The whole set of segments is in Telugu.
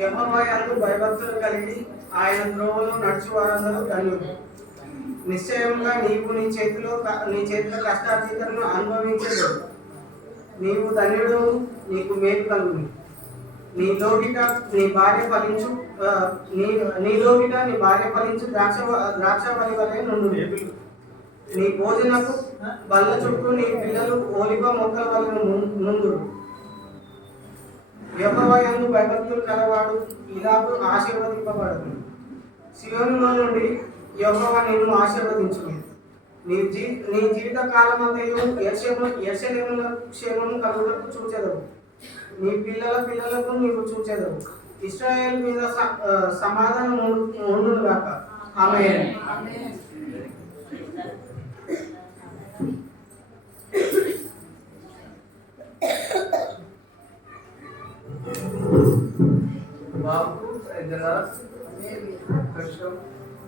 యెహోవాయందు భయభక్తులు కలిగి ఆయన త్రోవలో నడుచు వారందరూ ధన్యులు. నిశ్చయంగా నీవు నీ చేతిలో కష్టార్జితను అనుభవించదు. నీవు ధన్యుడు, నీకు మేలు కలుగును. నీ లోగిట నీ భార్య ఫలించు ద్రాక్షవల్లి వలె నుండు. నీ భోజనపు బల్ల చుట్టూ నీ పిల్లలు ఓలివ మొక్కల వలె నుండు. యెహోవాయందు భయభక్తులు కలవాడు ఇలాగూ ఆశీర్వదింపబడదు. సియోనులో నుండి యెహోవా నిన్ను ఆశీర్వదించును. నీ జీవిత కాలమంతయు యెరూషలేములో క్షేమము కలుగుటకు చూచెదవు. నీ పిల్లల పిల్లలకు నీవు చూచెదవు. ఇశ్రాయేలు మీద సమాధానం ఉండును గాక. ఆమేన్. బాబు కష్టం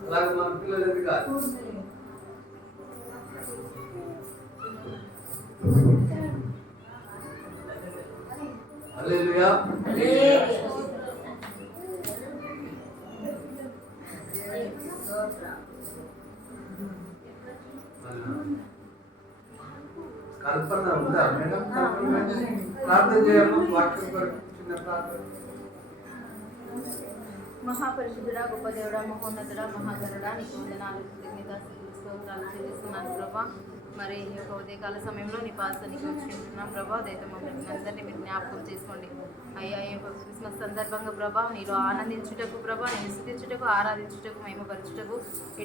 అలాగే మన పిల్లలది కాదు. హల్లెలూయా. కల్పన ఉందా మేడం? ప్రార్థన చేయము. వాక్యం కొరకు చిన్న ప్రార్థన. మహాపరిశుద్ధుడా, గొప్ప దేవుడా, మహోన్నతుడా, మహాగరుడా, నీకు వందనాలు, కృతజ్ఞతాస్తుతులు, స్తోత్రాలు చెల్లిస్తున్నాను ప్రభా. మరి ఈ యొక్క ఉదయకాల సమయంలో నీ పాదానికి వచ్చుకుంటున్నాం ప్రభా. దయతో మమ్మల్ని అందరినీ మీరు జ్ఞాపకం చేసుకోండి అయ్యా. ఈ యొక్క క్రిస్మస్ సందర్భంగా ప్రభా నీలో ఆనందించుటకు ప్రభా, నేను స్తుతించుటకు, ఆరాధించుటకు, మహిమపరచుటకు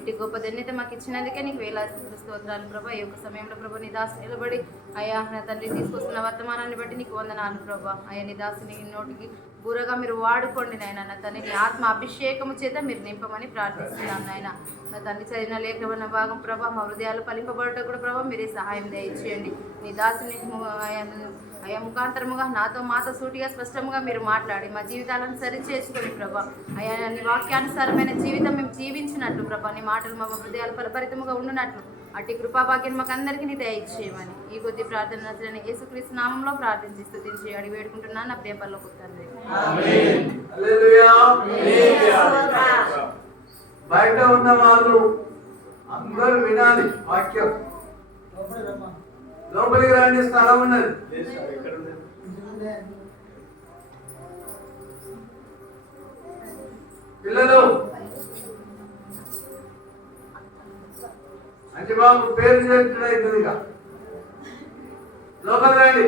ఇట్టి గొప్ప ధన్యత మాకు ఇచ్చినందుకే నీకు వేలాది స్తోత్రాలు ప్రభా. ఈ యొక్క సమయంలో ప్రభా నీ దాసు నిలబడి అయ్యా నా తండ్రి తీసుకొస్తున్న వర్తమానాన్ని బట్టి నీకు వందనాలు ప్రభా. అయ్యా నీ దాసుని నోటికి బూరగా మీరు వాడుకోండి నాయన. నా తండ్రి నీ ఆత్మ అభిషేకము చేత మీరు నింపమని ప్రార్థిస్తున్నాను నాయన. నా తండ్రి చదివిన లేఖన భాగం ప్రభా మా హృదయాలు ఫలింపబడటం కూడా ప్రభా మీరే సహాయం దయచేయండి. నీ దాసుని అయ్యా ముఖాంతరముగా నాతో మాతో సూటిగా స్పష్టంగా మీరు మాట్లాడి మా జీవితాలను సరి చేసుకొని ప్రభా. అయ్యా నీ వాక్యానుసారమైన జీవితం మేము జీవించినట్లు ప్రభా, నీ మాటలు మా హృదయాలు ఫలభరితముగా ఉండునట్లు అట్టి కృపాభాగ్యం మాకు అందరికీ నీ దయచేయమని ఈ కొద్ది ప్రార్థన నచ్చని యేసుక్రీస్తు నామంలో ప్రార్థించి స్తుతించి అడిగి వేడుకుంటున్నాను నా ప్రియ పరలోక తండ్రి. బయట ఉన్న వాళ్ళు అందరూ వినాలి వాక్యం. లోపలికి రండి, స్థలం ఉన్నది. పిల్లలు అంటే బాబు పేరు చెప్తున్నది ఇక లోపలికి రండి.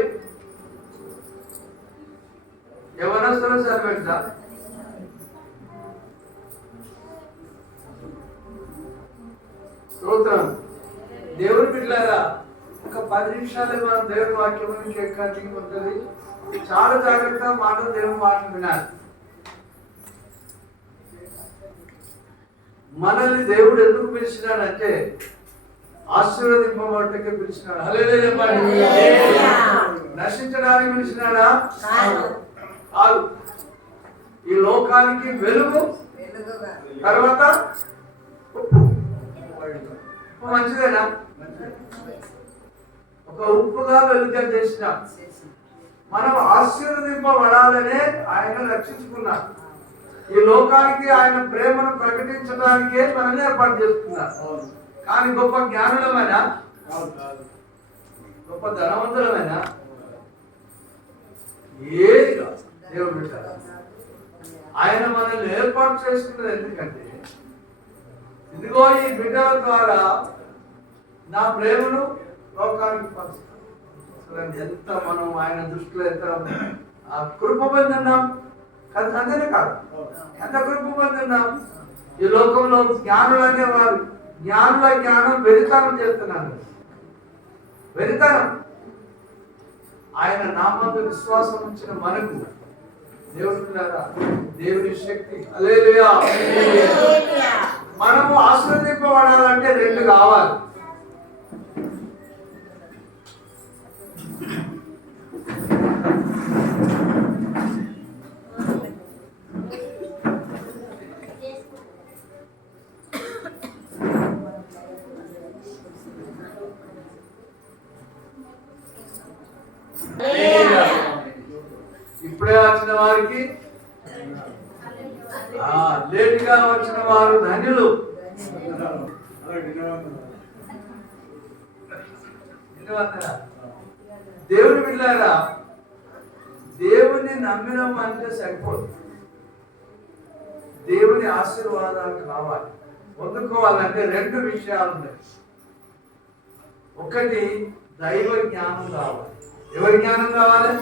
ఎవరొస్తారో సరిపెట్టా. స్తోత్రం. దేవుని బిడ్డలారా, ఒక 10 నిమిషాలే మనం దేవుని వాక్యం నుంచి ఎక్కడికి ఉంటుంది. చాలా జాగ్రత్తగా మాటలు దేవుని మాటలు వినాలి. మనల్ని దేవుడు ఎందుకు పిలిచినాడంటే ఆశీర్వదింపబడటకే పిలిచినాడు. హల్లెలూయా. నశించడానికి పిలిచినాడా? కాదు. ఈ లోకానికి వెలుగు, తర్వాత ఉప్పు. మంచిదేనా? ఒక ఉప్పుగా వెలుగు చేసిన మనం ఆశీర్వదింపబడాలనే ఆయన రక్షించుకున్నాడు. ఈ లోకానికి ఆయన ప్రేమను ప్రకటించడానికే మనల్ని ఏర్పాటు చేసుకున్నారు. కానీ గొప్ప జ్ఞానులమైనా, గొప్ప ధనవంతులమైనా ఏది దేవుడు ఆయన మనల్ని ఏర్పాటు చేసుకున్నది. ఎందుకంటే ఇదిగో ఈ బిడ్డల ద్వారా నా ప్రేమను లోకానికి పంచుతాను. ఎంత మనం ఆయన దృష్టిలో ఎంత కృప పొందున్నాం. అంతేనే కాదు, ఎంత కృప పొందున్నాం. ఈ లోకంలో జ్ఞానులు అనేవారు జ్ఞానుల జ్ఞానం వెరితనం చేస్తున్నారు. వెరితనం. ఆయన నామందు విశ్వాసం ఉంచిన మనకు దేవుడు దేవుని శక్తి. హల్లెలూయా. మనము ఆశీర్వదింపబడాలంటే రెండు కావాలి. ఇప్పుడే వచ్చిన వారికి, లేటుగా వచ్చిన వారు ధన్యులు. దేవుని బిడ్డలారా, దేవుని నమ్మినం అంటే సరిపోదు. దేవుని ఆశీర్వాదాలు కావాలి. పొందుకోవాలంటే రెండు విషయాలు ఉన్నాయి. ఒకటి దైవ జ్ఞానం కావాలి. ఎవరి జ్ఞానం కావాలి?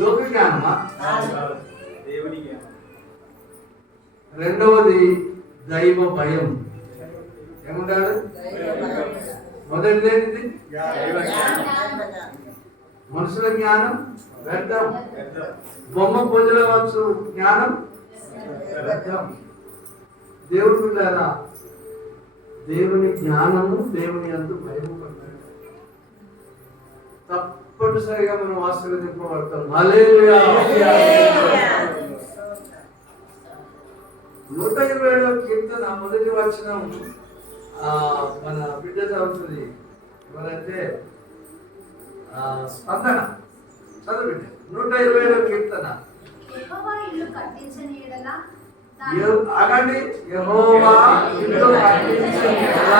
లోక జ్ఞానమా? రెండవది దైవ భయం. ఏముండాలి? మొదటిది ఏంటిది? మనుషుల జ్ఞానం వ్యర్థం. బొమ్మ పూజల వచ్చు జ్ఞానం వ్యర్థం. దేవుడు బిడ్డలారా, దేవుని జ్ఞానము, దేవుని యందు భయము పడతాడు. తప్పనిసరిగా మనం ఆశీర్వదింపబడతాం. హల్లెలూయా. 127వ కీర్తన మొదటి వచనం మన బిడ్డ చదువుతుంది. ఎవరంటే స్పందన. చదువు బిడ్డ. 127వ కీర్తన. ఆగండి. యెహోవా ఇల్లు కట్టించని యెడల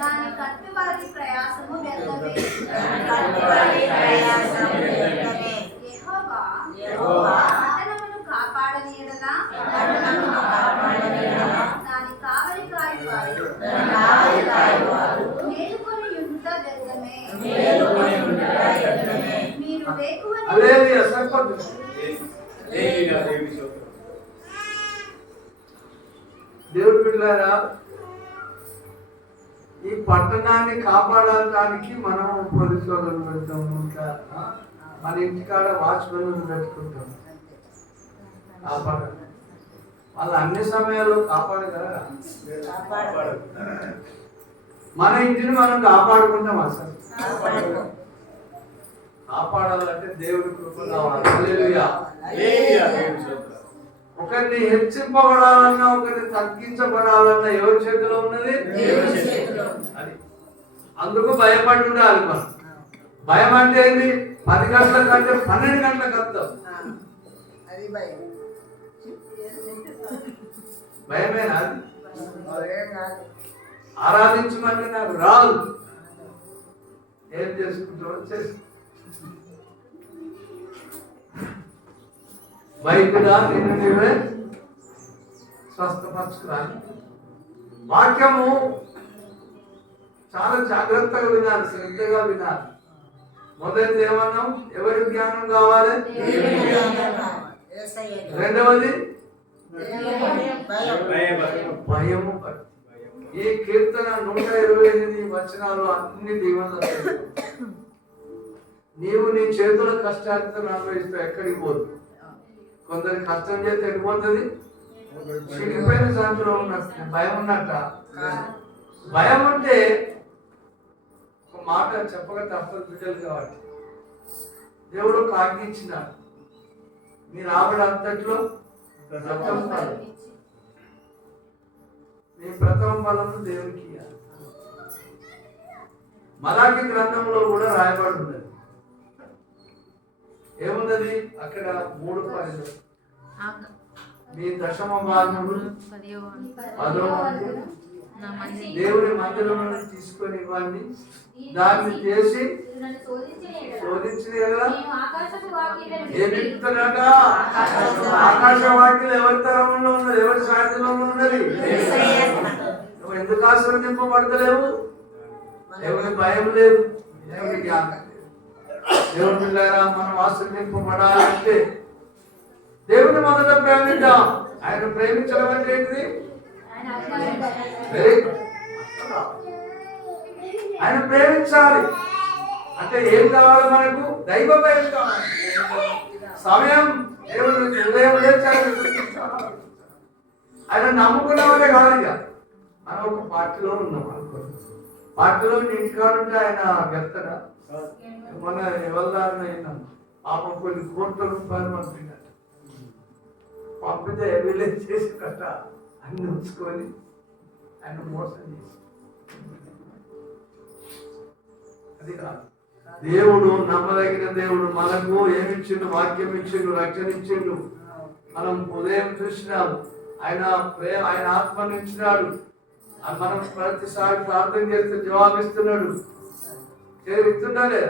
దాని కట్టువారి ప్రయాసము వ్యర్థమే. యెహోవా పట్టణమును కాపాడని యెడల దాని కావలి కాయువారు మేలుకొని ఉండుట వ్యర్థమే. మీరు వేకువని హల్లెలూయా. సరిపోతుంది. దేవుడి బిడ్డలారా, ఈ పట్టణాన్ని కాపాడటానికి మనం పోలీసులను పెడతాము. ఇంకా మన ఇంటికాడ వాచ్మెన్ పెట్టుకుంటాం. కాపాడాలి. వాళ్ళు అన్ని సమయాల్లో కాపాడగలరా? మన ఇంటిని మనం కాపాడుకుంటాం. అసలు కాపాడాలంటే దేవుడి కృప కావాలి. హల్లెలూయా. ఒకరిని హెచ్చింపబడాలన్నా, ఒకరిని తగ్గించబడాలన్నా ఎవరి చేతిలో ఉన్నది? అది. అందుకు భయపడి ఉండాలి మనం. భయం అంటే ఏంటి? 10 గంటల కంటే 12 గంటలకు వస్తాం. భయమేనా? ఆరాధించమంటే నాకు రాదు. ఏం చేసుకుంటావు? చేసి వైద్యుడా నిన్ను నీవే స్వస్థపరచుకురాలి. వాక్యము చాలా జాగ్రత్తగా వినాలి, శ్రద్ధగా వినాలి. మొదటిది ఏమన్నాం? ఎవరి జ్ఞానం కావాలి? రెండవది భయము. ఈ కీర్తన 128 వచనాలు అన్ని దీవెనలు. నీవు నీ చేతుల కష్టాలతో అనుభవిస్తూ ఎక్కడికి పోదు. కొందరు కష్టం చేస్తే ఎడిపోతుంది. చిరిగిపోయిన సంచులో ఉన్నట్టు భయం ఉన్నట్ట. భయం అంటే ఒక మాట చెప్పక తప్పదు బిడ్డలు కాబట్టి. దేవుడు ఒక ఆజ్ఞ ఇచ్చినాడు. మీ రాబడి అంతట్లో ప్రథమ ఫలం, మీ ప్రథమ ఫలము దేవునికి ఇయ్యాలి. మలాకి గ్రంథంలో కూడా రాయబడి ఉన్నది. ఏమున్నది అక్కడ? 3 పనులు. మీ దశమ భాగములు 10వ దేవుని మందిరంలో తీసుకొని ఇవ్వండి. దాన్ని చేసి శోధించిన ఏమిస్తున్నాక ఆకాశ వాక్యం ఎవరి తరంలో ఉన్నది? ఎవరి సాధ్యంలో ఉన్నది? నువ్వు ఎందుకు ఆశీర్వదింపబడతలేవు? ఎవరి భయం లేదు, ఎవరి జ్ఞానం. దేవుని పిల్లరా, మనం ఆశీర్వదింపబడాలంటే దేవుని మొదట ప్రేమిద్దాం. ఆయన ప్రేమించడం అంటే ఏంటిది? ఆయన ప్రేమించాలి అంటే ఏం కావాలి మనకు? దైవ భయం కావాలి. సమయం దేవుడు ఉదయం లేచాడు, ఆయన నమ్ముకున్నవాడే కాదు. ఇక మనం ఒక పార్టీలో ఉన్నాం అనుకోండి, పార్టీలో ఇంటికాడు ఉంటే ఆయన గెలుతాడా? మన ఎవరిదారిన అయినాం పాపం కొన్ని కోట్ల రూపాయలు పంపినట్టు పంపితే విలేజ్ చేసి కట్ట అన్ని ఉంచుకొని ఆయన మోసం చేసి అది కాదు. దేవుడు నమ్మదగిన దేవుడు. మనకు ఏమిచ్చిండు? వాక్యం ఇచ్చిండు, రక్షణ ఇచ్చిండు. మనం ఉదయం చూసినాం, ఆయన ఆయన ఆత్మను ఇచ్చినాడు. మనం ప్రతిసారి ప్రార్థన చేస్తే జవాబిస్తున్నాడు, ఇస్తుండే.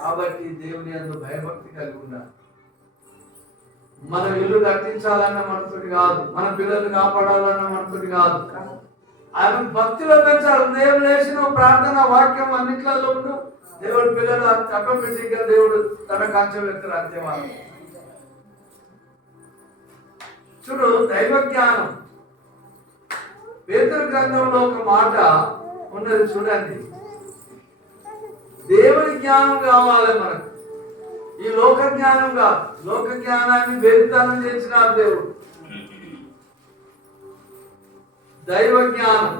కాబట్టి దేవుని యందు భయభక్తి కలిగి ఉండాలి. మన ఇల్లు కట్టించాలన్న మనతోటి కాదు, మన పిల్లలు కాపాడాలన్న మనతోటి కాదు, ఆయన భక్తిలో పెంచాలి. ఉదయం లేచిన ప్రార్థన, వాక్యం అన్నిట్లలో ఉండు. దేవుడు పిల్లలు ఆటోమేటిక్ గా దేవుడు తన కాంక్షలు ఎత్తారు. అంతే వాళ్ళు చూడు. దైవ జ్ఞానం పేతురు గ్రంథంలో ఒక మాట ఉన్నది చూడండి. దేవుని జ్ఞానం కావాలి మనకు, ఈ లోక జ్ఞానం కాదు. లోక జ్ఞానాన్ని వెరితనం చేసిన దేవుడు. దైవ జ్ఞానం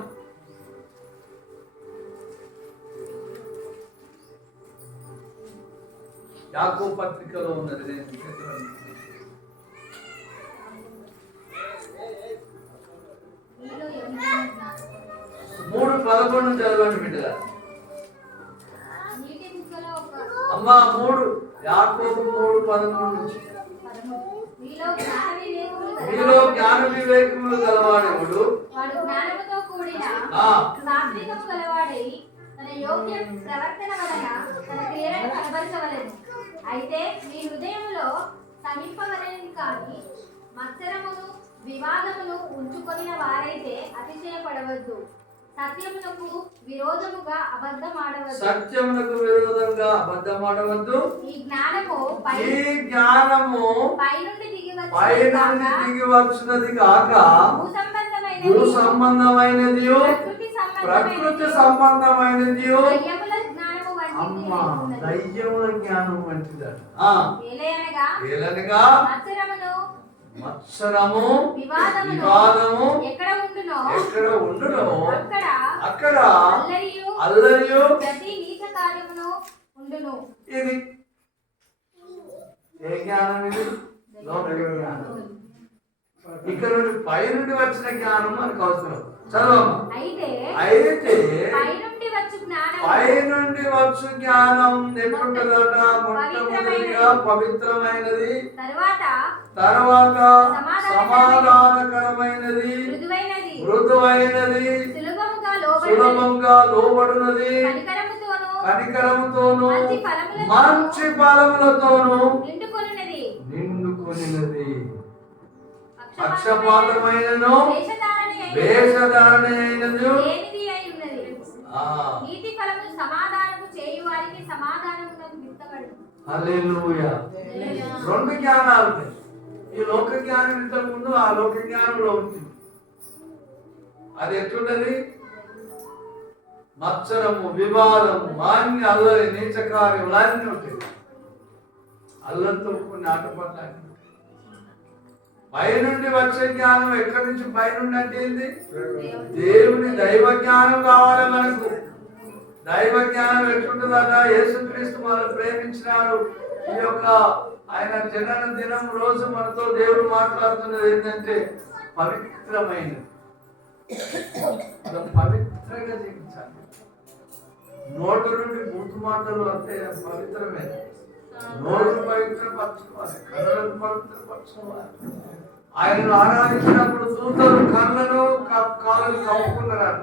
యాకోబు పత్రికలో ఉన్నది. నేను 3:11 చదవండి బిడ్డగా. అమ్మా 3 యాకోబు 3:13 నుంచి. మీలో జ్ఞాన వివేకములు గలవాడెవడు? వాడు జ్ఞానముతో కూడిన సాత్వికము గలవాడై తన యోగ్య ప్రవర్తన వలన తన క్రియలను కనబరచవలెను. అయితే మీ హృదయములో సమీపవలెను కానీ మత్సరమును వివాదమును ఉంచుకొనిన వారైతే అతిశయపడవద్దు. సత్యమునకు విరోధముగా అబద్ధమాడవద్దు. సత్యమునకు విరోధంగా అబద్ధమాడవద్దు. ఈ జ్ఞానము పైనుండి దిగి వచ్చినది కాక భూ సంబంధమైనది, ప్రకృతి సంబంధమైనది. అమ్మా దయ్యముల జ్ఞానం వంటిదట. ఏలనగా మత్సరము వివాదము ఎక్కడ ఉండునో అక్కడ అల్లరియు ప్రతి నీచ కార్యమును ఉండును. ఇది ఏ జ్ఞానం? ఇది లోక జ్ఞానం. ఇక్కడ నుండి పై నుండి వచ్చిన జ్ఞానం మనకు అవసరం. చదవమ్మా. అయితే పై నుండి వచ్చు జ్ఞానం ఎట్లుంటదట? మొట్టమొదటిగా పవిత్రమైనది, తర్వాత సమాధానకరమైనది, మృదువైనది, సులభంగా లోబడినది, కనికరముతోను మంచి ఫలములతోను నిండుకొనినది, పక్షపాతమైనను వేషధారణ అయినది. నీతి ఫలము సమాధానము చేయువారికి సమాధానమునకు విత్తబడును. హల్లెలూయా. 2 జ్ఞానాలు ఉన్నాయి. ఈ లోక జ్ఞానం ఇంతకు ముందు ఆ లోక జ్ఞానంలో ఉంటుంది. అది ఎట్లున్నది? మత్సరము, వివాదము, మాన్య, అల్లరి, నీచ కార్యములు అన్నీ ఉంటాయి. అల్లరితో కొన్ని ఆటపాటలు. పైనుండి వచ్చే జ్ఞానం ఎక్కడి నుంచి? పైనుండి అంటే ఏంది? దేవుని దైవ జ్ఞానం కావాలి మనకు. దైవ జ్ఞానం ఎట్లుంటుందట? యేసుక్రీస్తు మనల్ని ప్రేమించినాడు. ఈ యొక్క ఆయన జనన దినం రోజు మనతో దేవుడు మాట్లాడుతున్నది ఏంటంటే పవిత్రమైనది. పవిత్రంగా జీవించాలి. నోటు నుండి బూతు మాటలు అంటే పవిత్రమే. నోరు పవిత్రపరచుకోవాలి, కళ్ళను పవిత్రపరచుకోవాలి. ఆయనను ఆరాధించినప్పుడు దూతలు కళ్ళను కాళ్ళను కప్పుకున్నారు.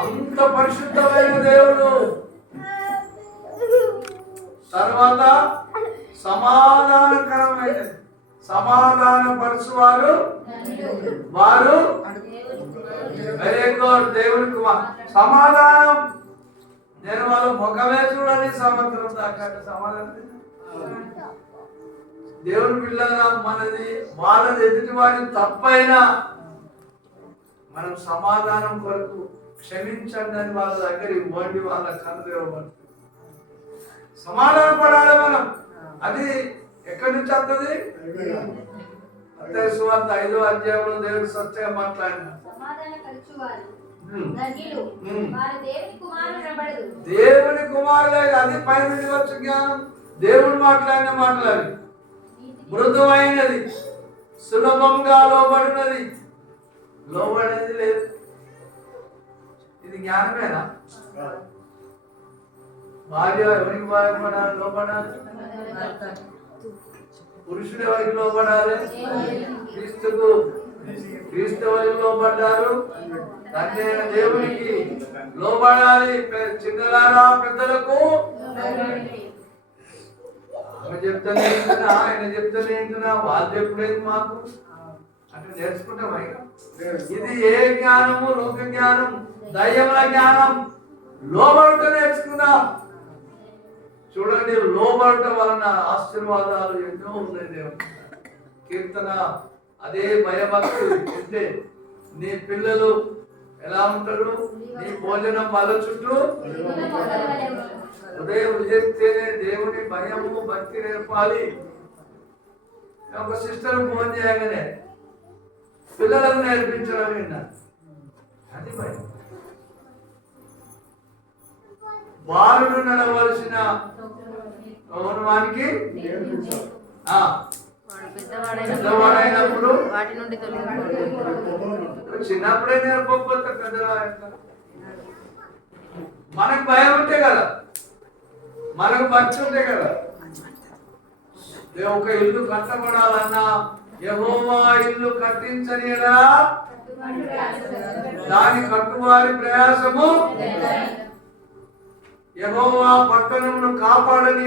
అంత పరిశుద్ధమైన దేవుడు. తర్వాత సమాధానకరమైనది, సమాధాన పరచువారు వారు. Very good. దేవునికి సమాధానం. నేను వాళ్ళ ముఖమే చూడని సంవత్సరం దాకా సమాధానం. దేవుని పిల్లగా మనది వాళ్ళది ఎదుటి వాడిని తప్పైనా మనం సమాధానం కొరకు క్షమించండి అని వాళ్ళ దగ్గర ఇవ్వండి. వాళ్ళ కన్ను ఇవ్వండి. సమాధాన పడాలి మనం. అది ఎక్కడి నుంచి వస్తుంది? మత్తయి సువార్త 5వ అధ్యాయంలో దేవుడు స్వచ్ఛంగా మాట్లాడిన సమాధాన పరచువారు ధన్యులు, వారు దేవుని కుమారులు అనబడదు. దేవుని కుమారులే, అది పైన నుండి వచ్చే జ్ఞానం. దేవుడు మాట్లాడిన మాటలు మృదువైనది, సులభంగా లోబడినది. లోబడేది లేదు. ఇది జ్ఞానమేనా? భార్య ఎవరికి భయపడాలి? లోబడాలి. పురుషుడు ఎవరికి లోబడాలి? క్రీస్తుకు. క్రీస్తు ఎవరికి లోబడ్డారు? తండ్రి అయిన దేవునికి లోబడాలి. చిన్నలారా పెద్దలకు ఆమె చెప్తానే ఏంటన్నా, ఆయన చెప్తానే ఏంటన్నా, వాళ్ళు ఎప్పుడైంది మాకు అంటే నేర్చుకుంటాం. ఇది ఏ జ్ఞానము? లోక జ్ఞానం, దయ్యముల జ్ఞానం. లోబడుట నేర్చుకుందాం. చూడండి, లోబడట వలన ఆశీర్వాదాలు ఎన్నో ఉన్నాయి. దేవుడు కీర్తన అదే భయభక్తులు అంటే నీ పిల్లలు ఎలా ఉంటారు? నీ భోజనం బల చుట్టూ ఉదయం చేస్తేనే దేవుని భయము భక్తి నేర్పాలి. ఒక సిస్టర్ ఫోన్ చేయగానే పిల్లలకు నేర్పించడం విన్నా, అది భయం. బాలుడు నడవలసిన వానికి పెద్దవాడైనప్పుడు వాటి నుండి చిన్నప్పుడే నేర్పకపోతే పెద్దవాడు. మనకు భయం ఉంటే కదా, మనకు భక్తి ఉంటే కదా. ఒక ఇల్లు కట్టబడాలన్నా యెహోవా ఇల్లు కట్టించని దాని కట్టువారి ప్రయాసము, యెహోవా పట్టణమును కాపాడని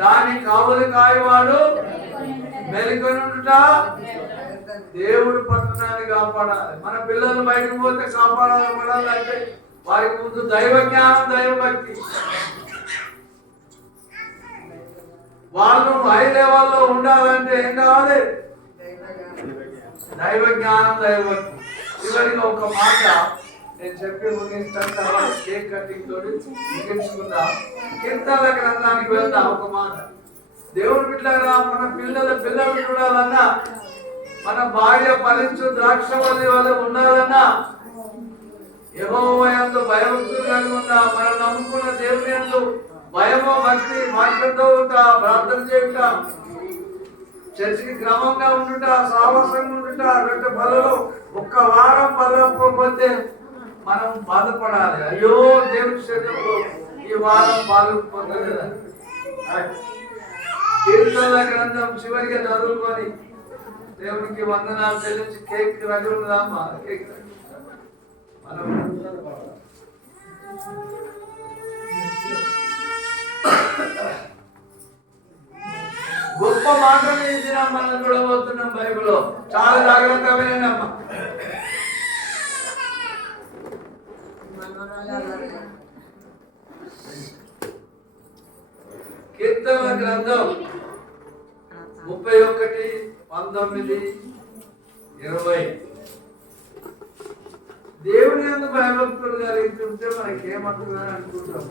దాని కావలి కాయవాడు మెలుకొనుట. దేవుడు పట్టణాన్ని కాపాడాలి. మన పిల్లలు బయటకు పోతే కాపాడాలి అంటే వారికి ముందు దైవ జ్ఞానం, దైవభక్తి. వాళ్ళు హై లెవెల్లో ఉండాలంటే ఏం కావాలి? దైవ జ్ఞానం, దైవభక్తి. చివరిగా ఒక మాట నేను చెప్పి ముగిస్తాను, తర్వాత కేక్ కటింగ్ తోటి ముగించుకుందాం. కీర్తనల గ్రంథానికి వెళ్దాం. ఒక మాట, దేవుడు బిడ్డలారా, మన పిల్లలు చూడాలన్నా, మన భార్య ఫలించు ద్రాక్షవల్లి వల్ల ఉండాలన్నా, యెహోవా యందు భయభక్తులు కలిగి ఉందా, మనం నమ్ముకున్న దేవుని యందు భయము భక్తి, వాక్యంతో ఉంటా, ప్రార్థన చేయుట, చర్చికి క్రమంగా ఉండుట, సాహసంగా ఉండుట. రెండు బలలో ఒక్క వారం బలకపోతే మనం బాధపడాలి. అయ్యో దేవుడి శరీరంలో ఈ వారం బాధపడలేదని. కీర్తనల గ్రంథం చివరిగా చదువుకొని దేవునికి వందనాలు చెల్లించి కేక్ రగులుదామా? కేక్ మనం గొప్ప మాటలు ఈ దినం మనం చూడబోతున్నాం బైబిల్లో. చాలా జాగ్రత్తగా వినండమ్మా. కీర్తనల గ్రంథం 31, 19, 20. దేవుని యందు భయభక్తులు కలిగిస్తుంటే మనకేమంటున్నారని అనుకుంటాం.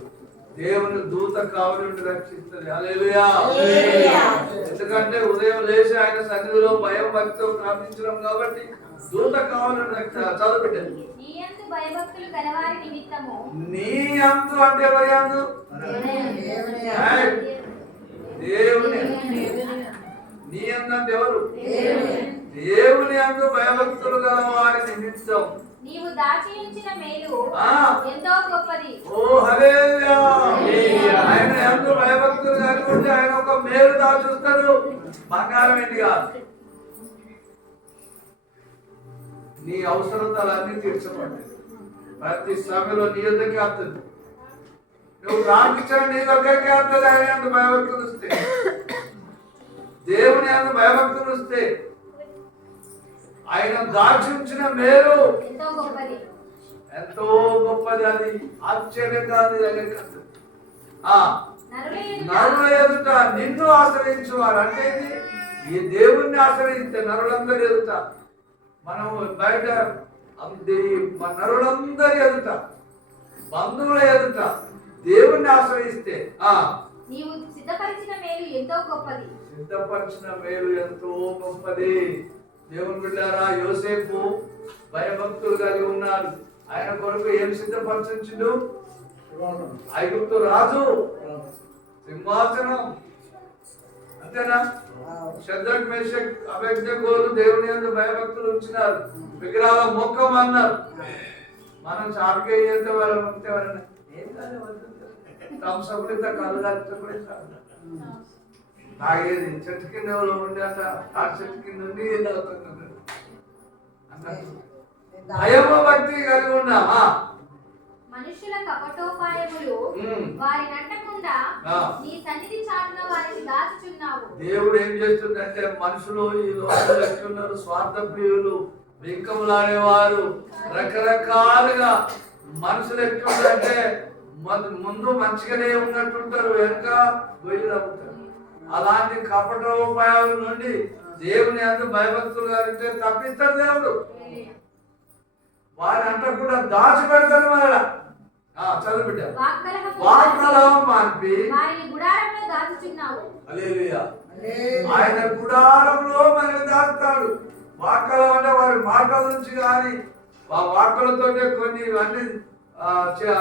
దేవుని దూత కావలి నుండి రక్షిస్తుంది. హల్లెలూయా. ఎందుకంటే ఉదయం లేచి ఆయన సన్నిధిలో భయం భక్తితో ప్రార్థించడం కాబట్టి దూత కావలి నుండి రక్షిస్తారు. చదువుకుంటారు. నీ యందు భయభక్తులు గలవారి నిమిత్తము. నీ యందు అంటే ఎవరి యందు? దేవుని. నీ యందు అంటే ఎవరు? దేవుని యందు భయభక్తులు గలవారి నిమిత్తం నీవు దాచి ఉంచిన మేలు ఎంతో గొప్పది. ఓ హల్లెలూయా. ఆయన యందు భయభక్తులు కలిగి ఉంటే ఆయన ఒక మేలు దాచుస్తాడు. బంగారం ఏంటి కాదు. నీ అవసరతలన్నీ తీర్చబడ్డాయి. ప్రతి సమయంలో నీ దగ్గరికి వస్తుంది. నువ్వు ప్రార్థించిన నీ దగ్గరికి వస్తుంది. ఆయన యందు భయభక్తులు వస్తే, దేవుని యందు భయభక్తులు వస్తే ఆయన దాచి ఉంచిన మేలు ఎంతో గొప్పది. అది ఆశ్చర్యంగా నరుల ఎదుట నిన్ను ఆశ్రయించువారు అంటే ఈ దేవుణ్ణి ఆశ్రయిస్తే నరులందరి ఎదుట, మనం బయట నరులందరి ఎదుట, బంధువుల ఎదుట దేవుణ్ణి ఆశ్రయిస్తే నీవు సిద్ధపరిచిన మేలు ఎంతో గొప్పది. సిద్ధపరిచిన మేలు ఎంతో గొప్పది. దేవుని బిడ్డారా, యోసేపు భయభక్తులు కలిగి ఉన్నాడు. ఆయన కొరకు ఏం సిద్ధపరచుండు? ఐగుప్తు రాజు సింహాసనం, అంతేనా? షద్రక్ మేషక్ అబేద్నెగోలు దేవుని యందు భయభక్తులు ఉంచినారు. విగ్రహాల మొక్కం అన్నారు. మనం చాటుకే చేస్తే వాళ్ళు మొక్కితే వాళ్ళని ఏం కాదు, తంసపడిత కళ్ళు కలుపుతపడి తాగేది చెట్టు కింద ఉండి అట ఆ చెట్టు కింద ఉండి భయము భక్తి కలిగి ఉన్నామా? మనుషుల కపటోపాయములు వారి నట్టకుండా నీ సన్నిధి చాటున వారిని దాచుచున్నావు. దేవుడు ఏం చేస్తుందంటే, మనుషులు ఈ లోకంలో ఎట్లున్నారు? స్వార్థ ప్రియులు, బింకములాడేవారు, రకరకాలుగా మనుషులు ఎట్లుంటే ముందు మంచిగానే ఉన్నట్టుంటారు, వెనుక గొయ్యి తగ్గుతారు. అలాంటి కపటోపాయాల నుండి దేవుని అందు భయభక్తులు కలిగితే తప్పిస్తాడు దేవుడు. వారి అంతా కూడా దాచిపెడతాడు. మరలా చదువు బిడ్డ. వాగ్కలహం మాన్పి హల్లెలూయా, ఆయన గుడారంలో మనకి దాచుతాడు. వాక్కలం అంటే వారి మాటల నుంచి కానీ ఆ వాక్కలతోనే కొన్ని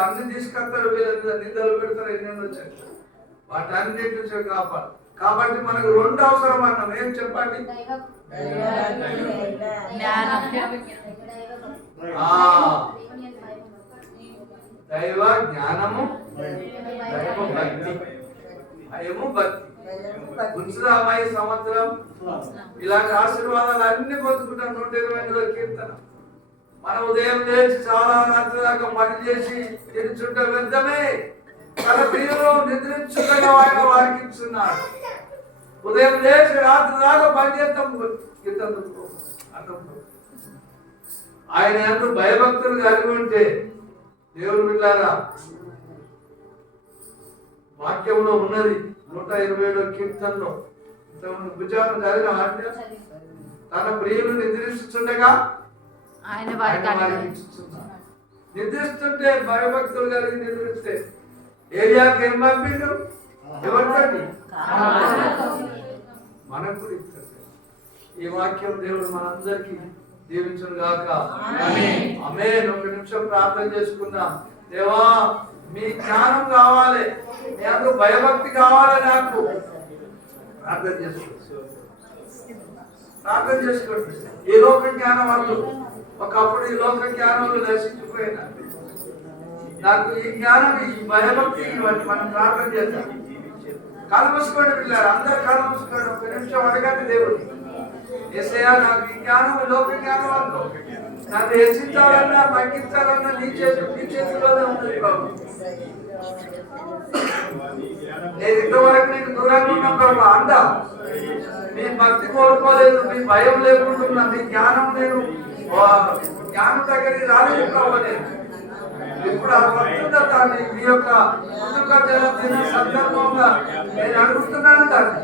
అన్ని తీసుకొస్తారు, వీళ్ళ నిందలు పెడతారు, ఎన్నెన్నో వచ్చాయి. వాటన్నిటి నుంచి కాపాడు. కాబట్టి మనకు రెండు అవసరం అన్నాం. ఏం చెప్పండి? దైవ జ్ఞానము, దైవ భక్తి, భయము భక్తి. ఉంచుదామా ఈ సంవత్సరం? ఇలాంటి ఆశీర్వాదాలు అన్ని పొందుకుంటాం. 128వ కీర్తన. మనం ఉదయం లేచి చాలా రాత్రి దాకా పని చేసి తిరుచుంటే వ్యర్థమే. తన ప్రియులు నిద్రించుగా ఆయన వారికి ఇస్తున్నాడు. ఉదయం లేచి రాత్రి దాకా పని చేస్తాం. ఆయన ఎందు భయభక్తులు కలిగి ఉంటే, దేవుడు బిడ్డారా, వాక్యంలో ఉన్నది 127వ కీర్తనలో భుజాలను కలిగిన ఆజ్ఞ, తన ప్రియులు నిద్రిస్తుండగా ఆయన వారికి ఇస్తున్నాడు. నిద్రిస్తుంటే భయభక్తులు కలిగి నిద్రిస్తే ఏరియాకి ఏం పంపిండు? ఎవరికండి? మనకు కూడా ఇస్తాడు. ఈ వాక్యం దేవుడు మనందరికీ దీవించును గాక. ఆమేన్. ఒక నిమిషం ప్రార్థన చేసుకుందాం. దేవా, మీ జ్ఞానం కావాలి, మీ అందు భయభక్తి కావాలి. నాకు ప్రార్థన చేసుకోండి. ఈ లోక జ్ఞానం వల్ల ఒకప్పుడు ఈ లోక జ్ఞానంలో నశించిపోయినా, నాకు ఈ జ్ఞానం, ఈ భయభక్తి మనం ప్రార్థన చేద్దాం. కాలు మూసుకోండి పిల్లలు, అందరు కాలు మూసుకోండి. ఒక నిమిషం అడగండి దేవుడు. యేసయ్యా, నాకు ఈ జ్ఞానం, లోక జ్ఞానం వద్దు. నన్ను హెచ్చించాలన్నా తగ్గించాలన్నా నీ చేతిలోనే ఉంది బాబు. నేను ఇంతవరకు నీకు దూరంగా ఉన్నా ప్రభా, అందా మీ భక్తి కోల్పోలేదు, మీ భయం లేకుండా, మీ జ్ఞానం నేను జ్ఞానం దగ్గరికి రాలేదు ప్రభా. నేను ఇప్పుడు ఆ భక్తుదాన్ని మీ యొక్క ముందుకు సందర్భంగా నేను అడుగుతున్నాను. దాన్ని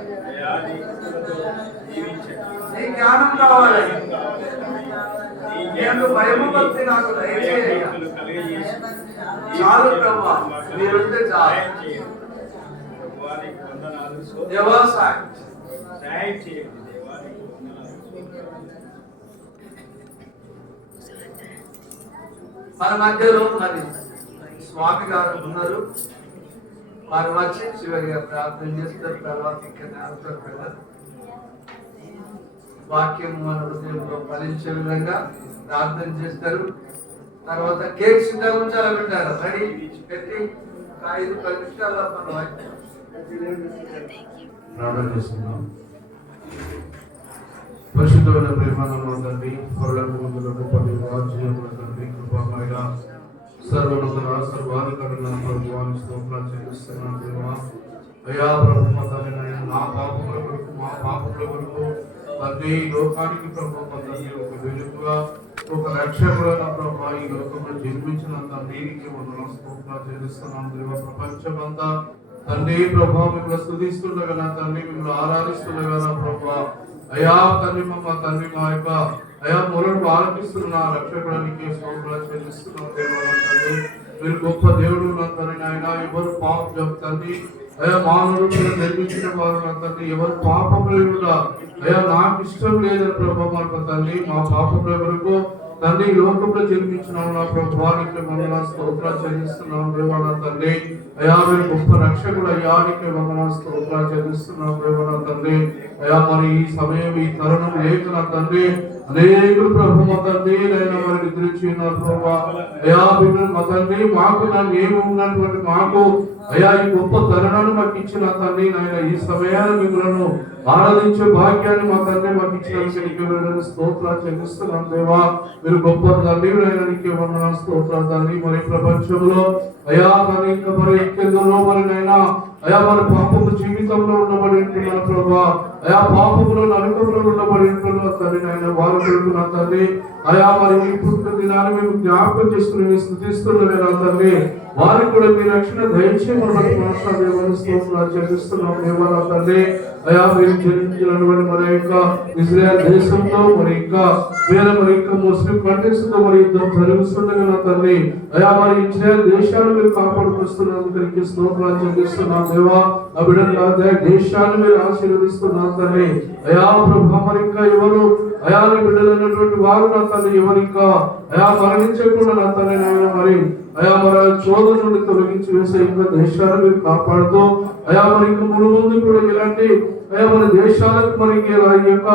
నీ జ్ఞానం కావాలి, నేను భయము భక్తి నాకు దయచేయాలి. చాలు ప్రభా, మీరుంటే చాలు. వ్యవసాయం మన మధ్యలో మరి స్వామి గారు ఉన్నారు. వారు వచ్చి చివరిగా ప్రార్థన చేస్తారు. తర్వాత ఇక్కడ వాక్యం మన హృదయంలో ఫలించే విధంగా ప్రార్థన చేస్తారు. తర్వాత కేక్ సిద్ధంగా ఉంచాలి పెట్టారు. రెడీ పెట్టి 5-10 నిమిషాల్లో మనం ప్రార్థన చేస్తున్నాం. పరిశుద్ధమైన ప్రేమను తండ్రి, పరులకు ముందుల గొప్ప జీవముల తండ్రి, కృపమైన సర్వోన్నత సర్వాధికారుల ప్రభువాన్ని స్తోత్రాలు చెల్లిస్తున్నాను దేవా. అయ్యా ప్రభు, నా పాపముల కొరకు, మా పాపముల కొరకు తండ్రి లోకానికి ప్రభు తండ్రి ఒక వెలుగుగా, ఒక రక్షకుడుగా నా ప్రభు ఈ లోకంలో జన్మించినంత నీరికి వందనాలు స్తోత్రాలు చెల్లిస్తున్నాను దేవా. ప్రపంచమంతా తండ్రి ప్రభు మిమ్మల్ని స్తుతిస్తుండగా నా తండ్రి, మిమ్మల్ని ఆరాధిస్తుండగా నా ప్రభు అయ్యా తండ్రి, తండ్రి మా యొక్క అయ్యా మొరలు ఆలపిస్తున్న రక్షకుడానికి స్తోత్రాలు చెల్లిస్తున్నాం దేవా. తండ్రి, మీరు గొప్ప దేవుడు నా తండ్రి. నాయన ఎవరు పాపం తండ్రి అయా మానవుడు నిర్మించిన వారు నా తండ్రి ఎవరు పాపములు కూడా అయా నాకు ఇష్టం లేదని ప్రభావ మా తండ్రి మా పాపముల వరకు తండ్రి లోకంలో జన్మించిన నా ప్రభువానికి వందన స్తోత్రాలు చెల్లిస్తున్నాం దేవా నా తండ్రి అయా మీరు గొప్ప రక్షకుడు అయ్యానికి వందన స్తోత్రాలు చెల్లిస్తున్నాం దేవా నా తండ్రి అయా మరి ఈ సమయం ఈ తరుణం లేక నా తండ్రి అనేకులు ప్రభు మా తండ్రి నేను మరి నిద్రించి ఉన్నారు ప్రభా అయా బిడ్డలు మా తండ్రి మాకు నా నేను ఉన్నటువంటి మాకు అయా ఈ గొప్ప తరుణాన్ని మాకు ఇచ్చిన తండ్రి నాయన ఈ సమయాన్ని మిమ్మల్ని ఆరాధించే భాగ్యాన్ని మా తండ్రి మాకు ఇచ్చిన స్తోత్రాలు చెల్లిస్తున్నాం దేవా మీరు గొప్ప తండ్రి నాయనకి వందన స్తోత్రాలు తండ్రి మరి ప్రపంచంలో అయా మరి ఇంకా మరి ఎక్కడో మరి నైనా అయా మన పాపము జీవితంలో ఉండబడి ఉంటున్నారు ప్రభా అయా పాపములో నరకంలో ఉండబడి ఉంటున్నారు తండ్రి నాయన వారు పెడుతున్నా తండ్రి అయా మరి ఈ పుట్టిన దినాన్ని మేము జ్ఞాపకం చేసుకుని స్థుతిస్తున్నాం నా తండ్రి వారికి కూడా మీ రక్షణ దయచేయమని స్తోత్రాలు చెల్లిస్తున్నాం దేవా తండ్రి అయా మీరు జన్మించినటువంటి మన యొక్క ఇజ్రాయెల్ దేశంతో మరి ఇంకా వేరే మరి ఇంకా ముస్లిం కంట్రీస్ తో మరి యుద్ధం జరుగుతుండగా నా తండ్రి అయా మరి ఇజ్రాయెల్ దేశాన్ని మీరు కాపాడుకొస్తున్నందుకు స్తోత్రాలు చెల్లిస్తున్నాం దేవా ఆ బిడ్డల దేశాన్ని మీరు ఆశీర్వదిస్తున్నాం తండ్రి అయా ప్రభు మరి ఇంకా ఎవరు అయా బిడ్డలైనటువంటి వారు నా తండ్రి ఎవరు ఇంకా అయా మరణించకుండా నా తండ్రి మరి అయా మరి చోదరు నుండి తొలగించి వేసే ఇంకా దేశాన్ని మీరు కాపాడుతూ అయా మరి ఇంకా ముందు కూడా ఇలాంటి అయా మన దేశాలకు మరి ఈ యొక్క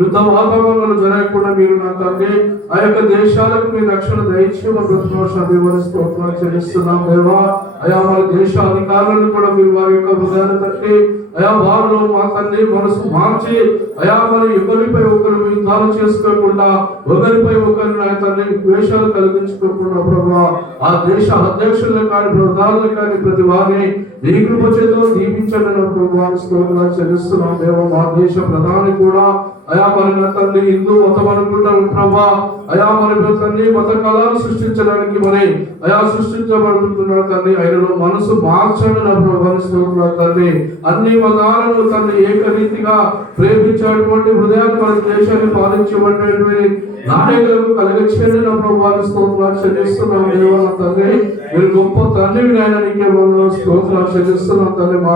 యుద్ధ వాతావరణాలు జరగకుండా మీరు నా తండ్రి ఆ యొక్క దేశాలకు మీ రక్షణ దయచేయమని స్తోత్రాలు చెల్లిస్తున్నాం దేవా అయా మన దేశ అధికారులను కూడా మీరు వారి యొక్క హృదయాన్ని తట్టి అయా వారిలో మా తండ్రి మనసు మార్చి అయా మరి ఒకరిపై ఒకరు యుద్ధాలు చేసుకోకుండా ఒకరిపై ఒకరు నా తండ్రి ద్వేషాలు కలిగించుకోకుండా ప్రభావ ఆ దేశ అధ్యక్షులను కానీ ప్రధానులు కానీ ప్రతి వారిని నీ కృప చేతో దీపించండి ప్రభావాన్ని స్తోత్రాలు చెల్లిస్తున్నాం దేవా మా దేశ ప్రధాని కూడా అయా మరి నా తండ్రి హిందూ మతం అనుకుంటారు ప్రభా అయా మరి తండ్రి మత కళాలు సృష్టించడానికి మరి అయా సృష్టించబడుతున్నాడు తండ్రి ఆయనలో మనసు మార్చండి నా ప్రభావాన్ని స్తోత్రాలు తండ్రి అన్ని మతాలను తండ్రి ఏకరీతిగా ప్రేమించేటువంటి హృదయాన్ని మన దేశాన్ని పాలించేటువంటి నాయకులకు కలిగించండి నా ప్రభావాన్ని స్తోత్రాలు చెల్లిస్తున్నాం దేవా తండ్రి మీరు గొప్ప తండ్రి నాయన నీకే వందనాలు స్తోత్రాలు చెల్లిస్తున్నాం తండ్రి మా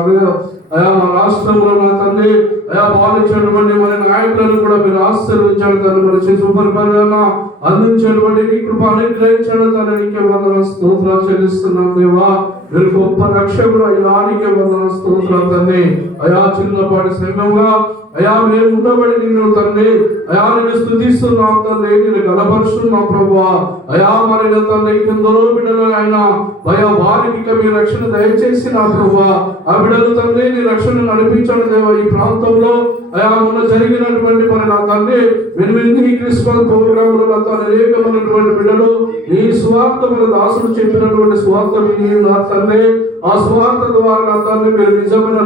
అయా మా రాష్ట్రంలో నా తండ్రి అయా పాలించినటువంటి మన నాయకులను కూడా మీరు ఆశీర్వదించాడు తండ్రి మరి శుభపరిపాలన అందించేటువంటి నీ కృప అనుగ్రహించడం తండ్రి నీకే వందనాలు స్తోత్రాలు చెల్లిస్తున్నాం దేవా మీరు గొప్ప రక్షకుడు అయ్యా నీకే వందనాలు స్తోత్రాలు తండ్రి అయా చిన్నపాటి సంఘంగా అయా మేము ఉండబడి నిన్ను తండ్రి అయా నేను స్తుతిస్తున్నాం తండ్రి నేను గణపరుస్తున్నాం ప్రభువా అయా మరి తండ్రి ఎందరో బిడ్డలు ఆయన అయా వారికి మీ రక్షణ దయచేసి నా ప్రభువా ఆ బిడ్డలు తండ్రి నీ రక్షణ నడిపించండి దేవా ఈ ప్రాంతంలో అయా మొన్న జరిగినటువంటి మరి నా తండ్రి వెనువెంది క్రిస్మస్ ప్రోగ్రాంలో నా తండ్రి అనేకమైనటువంటి బిడ్డలు నీ స్వార్థ మన దాసులు చెప్పినటువంటి స్వార్థ నా తండ్రి ఆ స్వార్థ ద్వారా నా తండ్రి మీరు నిజమైన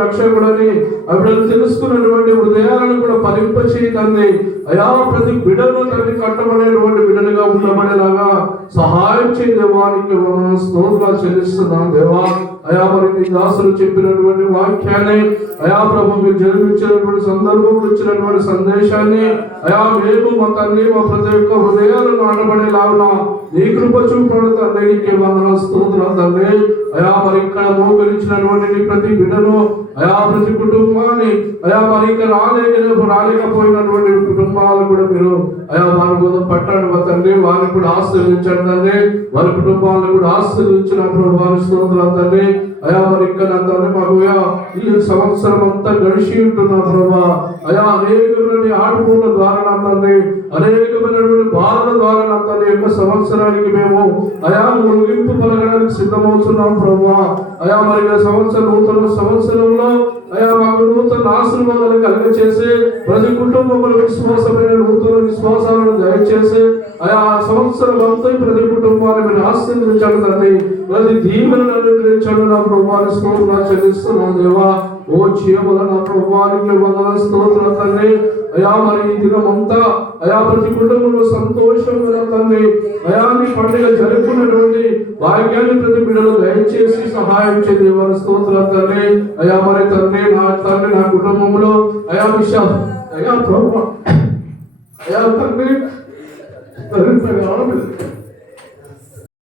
రక్షకుడని అప్పుడు తెలుసుకున్నటువంటి హృదయాలను కూడా ఫలింపచేయండి అయా ప్రతి బిడ్డను తండ్రి కట్టబడేటువంటి బిడ్డలుగా ఉండబడేలాగా సహాయం చేయవానికి స్తోత్రాలు చెల్లిస్తున్నాం దేవా అయా మరి నీ దాసులు చెప్పినటువంటి వాక్యాన్ని అయా ప్రభు మీరు జరిపించినటువంటి సందర్భంలో ఇచ్చినటువంటి సందేశాన్ని అయా మేము మా తండ్రి మా ప్రతి ఒక్క హృదయాలు నాటబడేలాగున నీ కృప చూపడు తండ్రి నీకే వందనాలు స్తోత్రాలు తండ్రి అయా మరి ఇక్కడ మోకరించినటువంటి నీ ప్రతి బిడ్డను అయా ప్రతి కుటుంబాన్ని అయా మరి ఇక్కడ రాలేకపోయినటువంటి కుటుంబాలు కూడా మీరు అయా వారి కోసం పట్టండి తండ్రి వారిని కూడా ఆశీర్వదించండి తండ్రి వారి కుటుంబాలను కూడా ఆశీర్వదించినప్పుడు వారి స్తోత్రాలు తండ్రి అయా మరి ఇక్కడ తండ్రి మాకు ఈ సంవత్సరం అంతా గడిచి ఉంటున్నాం ప్రభా అయా అనేకమైనటువంటి ఆటపూర్ల ద్వారా నా తండ్రి అనేకమైనటువంటి బాధల ద్వారా నా తండ్రి యొక్క సంవత్సరానికి మేము అయా ముగింపు పలకడానికి సిద్ధమవుతున్నాం ప్రభా అయా మరి నూతన సంవత్సరంలో అయా మాకు నూతన ఆశీర్వాదాలు కలిగచేసి ప్రతి కుటుంబంలో విశ్వాసమైన నూతన విశ్వాసాలను దయచేసి అయా సంవత్సరం అంతా ప్రతి కుటుంబాన్ని మీరు ఆశీర్వదించాలి తండ్రి ప్రతి దీవెనలను అనుగ్రహించండి నా ప్రభువాన్ని స్తోత్రాలు చెల్లిస్తున్నాం దేవా ఓ జీవన నా ప్రభువానికి వందనాలు స్తోత్రాలు తండ్రి అయా మరి ఈ దినమంతా అయా ప్రతి కుటుంబంలో సంతోషంగా తండ్రి అయా నీ పండుగ జరుపుకున్నటువంటి భాగ్యాన్ని ప్రతి బిడ్డలు దయచేసి సహాయం చేయవారి స్తోత్రాలు తండ్రి అయా మరి తండ్రి నా కుటుంబంలో అయా అయా ప్రభు అయా తండ్రి